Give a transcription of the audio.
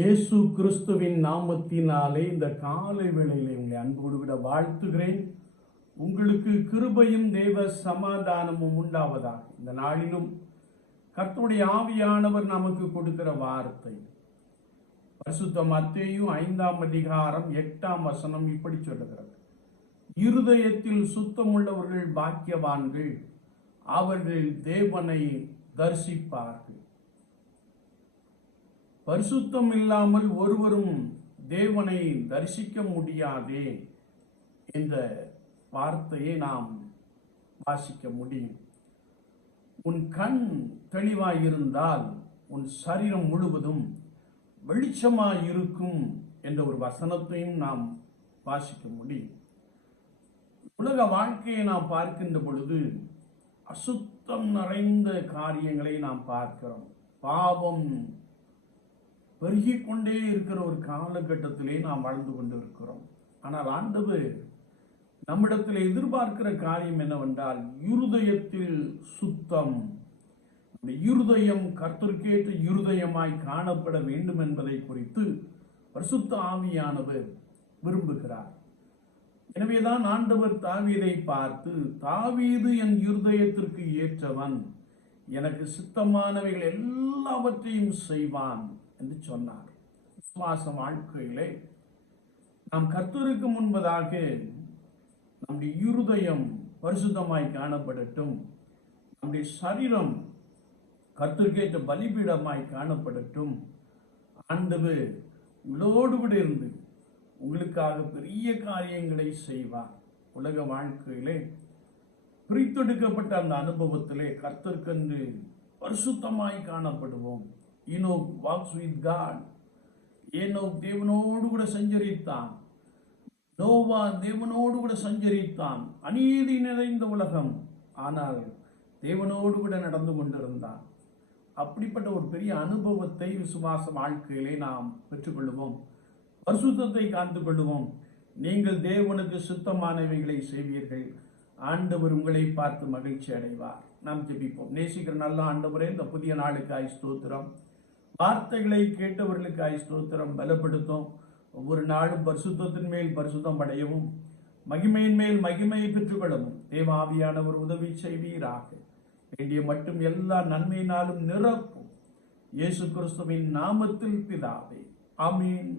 இயேசு கிறிஸ்துவின் நாமத்தினாலே இந்த காலை வேளையிலே உங்களை அன்போடு விட வாழ்த்துகிறேன். உங்களுக்கு கிருபையும் தேவ சமாதானமும் உண்டாவதாக. இந்த நாளிலும் கர்த்தருடைய ஆவியானவர் நமக்கு கொடுக்கிற வார்த்தை. பரிசுத்த மத்தேயும் ஐந்தாம் அதிகாரம் எட்டாம் வசனம் இப்படி சொல்லுகிறது. இருதயத்தில் சுத்தமுள்ளவர்கள் பாக்கியவான்கள் அவர்கள் தேவனை தரிசிப்பார்கள். பரிசுத்தம் இல்லாமல் ஒருவரும் தேவனை தரிசிக்க முடியாதே என்ற வார்த்தையை நாம் வாசிக்க முடியும். உன் கண் தெளிவாயிருந்தால் உன் சரீரம் முழுவதும் வெளிச்சமாக இருக்கும் என்ற ஒரு வசனத்தையும் நாம் வாசிக்க முடியும். உலக வாழ்க்கையை நாம் பார்க்கின்ற பொழுது அசுத்தம் நிறைந்த காரியங்களை நாம் பார்க்கிறோம். பாவம் பெருகி கொண்டே இருக்கிற ஒரு காலகட்டத்திலே நாம் வாழ்ந்து கொண்டு இருக்கிறோம் ஆனால் ஆண்டவர் நம்மிடத்தில் எதிர்பார்க்கிற காரியம் என்னவென்றால் இருதயத்தில் சுத்தம். இருதயம் கர்த்தருக்கேற்ற இருதயமாய் காணப்பட வேண்டும் என்பதை குறித்து பரிசுத்த ஆவியானவர் விரும்புகிறார். எனவேதான் ஆண்டவர் தாவீதை பார்த்து தாவீது என் இருதயத்திற்கு ஏற்றவன். எனக்கு சித்தமானவைகள் எல்லாவற்றையும் செய்வான். என்று சொன்னார். விசுவாச வாழ்க்கையிலே நாம் கர்த்தருக்கு முன்பதாக நம்முடைய இருதயம் பரிசுத்தமாய் காணப்படட்டும். நம்முடைய சரீரம் கர்த்தருக்கேற்ற பலிபீடமாய் காணப்படட்டும். ஆண்டவு உங்களோடு கூட இருந்து உங்களுக்காக பெரிய காரியங்களை செய்வார். உலக வாழ்க்கையிலே பிரித்தெடுக்கப்பட்ட அந்த அனுபவத்திலே கர்த்தர்க்கென்று பரிசுத்தமாய் காணப்படுவோம். Enoch walks with God Enoch தேவனோடு கூட சஞ்சரித்தான். நோவா தேவனோடு கூட சஞ்சரித்தான். அநீதி நிறைந்த உலகம். ஆனால் தேவனோடு கூட நடந்து கொண்டிருந்தான். அப்படிப்பட்ட ஒரு பெரிய அனுபவத்தை விசுவாச வாழ்க்கையிலே நாம் பெற்றுக்கொள்வோம். பரிசுத்தத்தை காத்து கொள்வோம் நீங்கள் தேவனுக்கு சுத்தமானவைகளை செய்வீர்கள். ஆண்டவர் உங்களை பார்த்து மகிழ்ச்சி அடைவார். நாம் ஜெபிப்போம். நேசிக்கிற நல்ல ஆண்டவரே இந்த புதிய நாளுக்காய் ஸ்தோத்திரம். வார்த்தைகளை கேட்டவர்களுக்கு ஸ்தோத்திரம். பலப்படுத்தும். ஒவ்வொரு நாளும் பரிசுத்தத்தின் மேல் பரிசுத்தம் அடையவும். மகிமையின் மேல் மகிமையை பெற்றுக்கொள்ளவும். தேவாவியானவர் உதவி செய்வீராக. வேண்டிய மட்டும் எல்லா நன்மையினாலும் நிரப்பும். இயேசு கிறிஸ்துவின் நாமத்தில் பிதாவே. ஆமீன்.